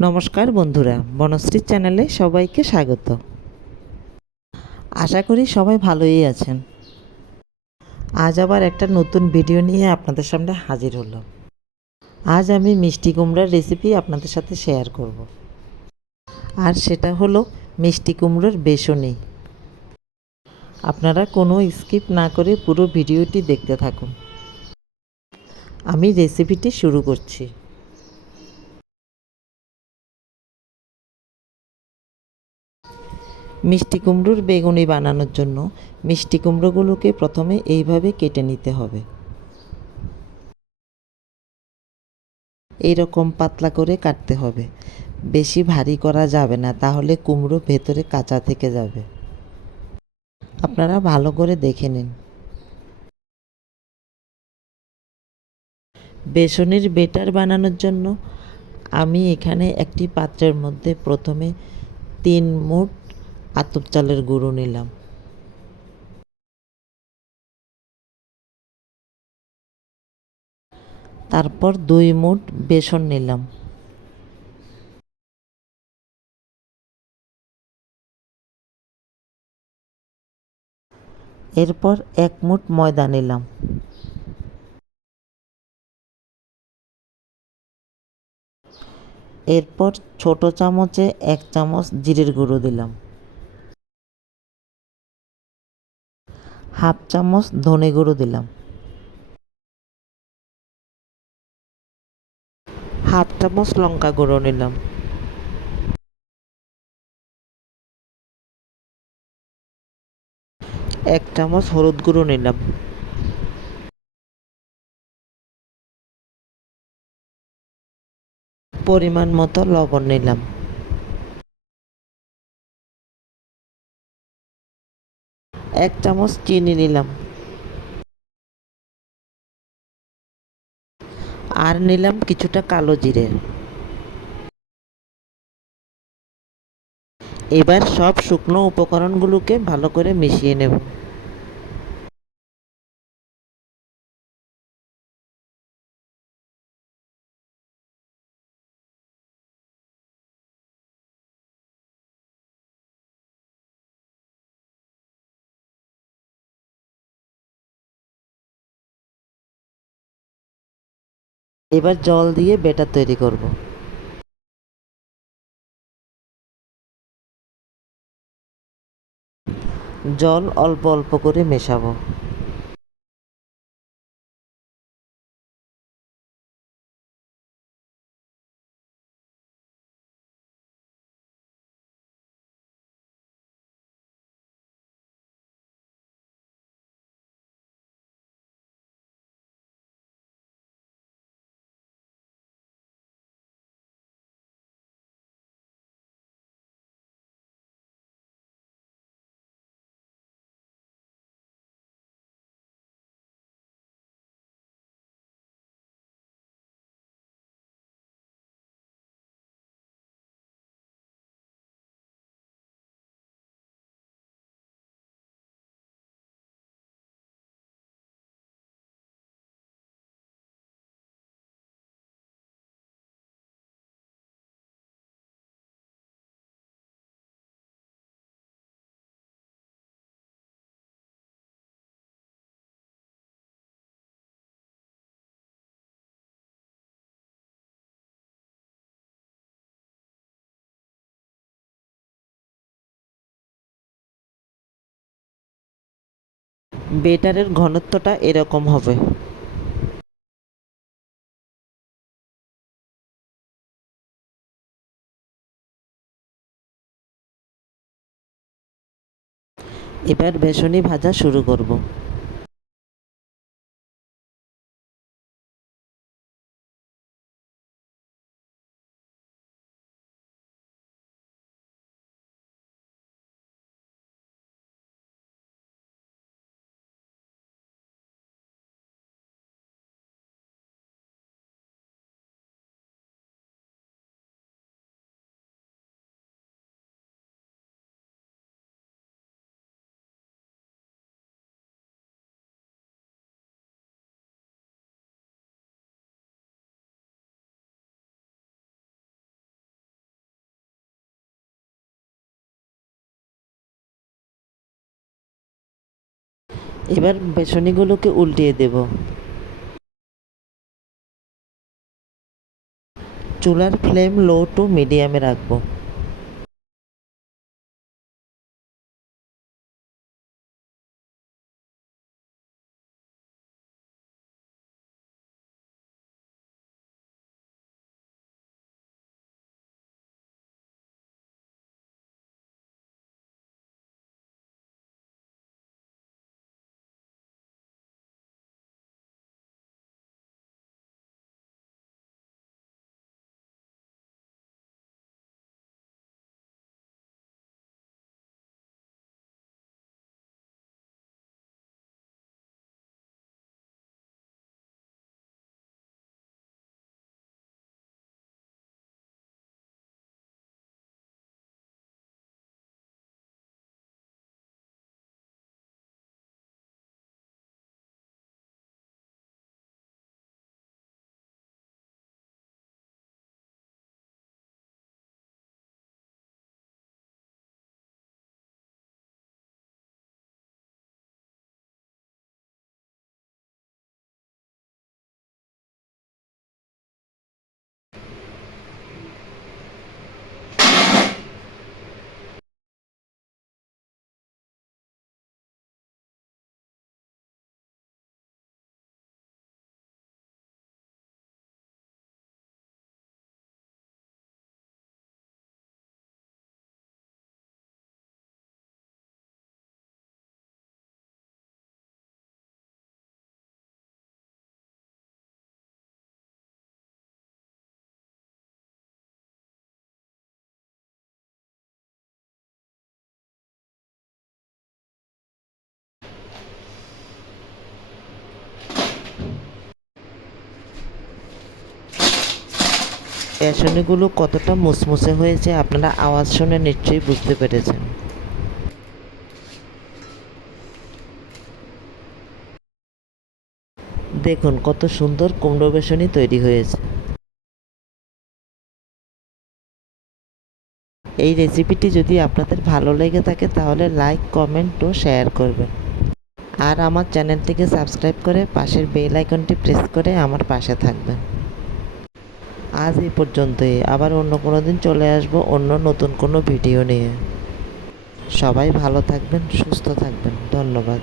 নমস্কার বন্ধুরা, বনশ্রী চ্যানেলে সবাইকে স্বাগত। আশা করি সবাই ভালোই আছেন। আজ আবার একটা নতুন ভিডিও নিয়ে আপনাদের সামনে হাজির হলাম। আজ আমি মিষ্টি কুমড়ার রেসিপি আপনাদের সাথে শেয়ার করব। আর সেটা হলো মিষ্টি কুমড়োর বেসনে আপনারা কোনো স্কিপ না করে পুরো ভিডিওটি দেখতে থাকুন। আমি রেসিপিটি শুরু করছি। মিষ্টি কুমড়োর বেগুনি বানানোর জন্য মিষ্টি কুমড়োগুলোকে প্রথমে এইভাবে কেটে নিতে হবে। এইরকম পাতলা করে কাটতে হবে। বেশি ভারী করা যাবে না, তাহলে কুমড়ো ভেতরে কাঁচা থেকে যাবে। আপনারা ভালো করে দেখে নিন। বেসনের বেটার বানানোর জন্য আমি এখানে একটি পাত্রের মধ্যে প্রথমে তিন মুঠ আতপ চালের গুঁড়ো নিলাম। তারপর দুই মুঠ বেসন নিলাম। এরপর এক মুঠ ময়দা নিলাম। এরপর ছোট চামচে এক চামচ জিরের গুঁড়ো দিলাম। হাফ চামচ ধনে গুঁড়ো দিলাম। হাফ চামচ লঙ্কা গুঁড়ো নিলাম। এক চামচ হলুদ গুঁড়ো নিলাম। পরিমাণ মতো লবণ নিলাম। এক চামচ চিনি নিলাম। আর নিলাম কিছুটা কালো জিরে। এবার সব শুকনো উপকরণগুলোকে ভালো করে মিশিয়ে নেব। এবার জল দিয়ে বেটার তৈরি করব। জল অল্প অল্প করে মেশাবো। বেটারের ঘনত্বটা এরকম হবে। এবার বেসনি ভাজা শুরু করব। এবার বেসনিগুলোকে উল্টিয়ে দেব। চুলার ফ্লেম লো টু মিডিয়ামে রাখব। বেসনিগুলো কতটা মুসমুসে হয়েছে আপনারা আওয়াজ শুনে নিশ্চয়ই বুঝতে পেরেছেন। দেখুন, কত সুন্দর কুমড়ো বেসনই তৈরি হয়েছে। এই রেসিপিটি যদি আপনাদের ভালো লেগে থাকে তাহলে লাইক কমেন্ট ও শেয়ার করবেন। আর আমার চ্যানেলটিকে সাবস্ক্রাইব করে পাশের বেল আইকনটি প্রেস করে আমার পাশে থাকবেন। আজ এই পর্যন্তই। আবার অন্য কোনো দিন চলে আসব অন্য নতুন কোনো ভিডিও নিয়ে। সবাই ভালো থাকবেন, সুস্থ থাকবেন। ধন্যবাদ।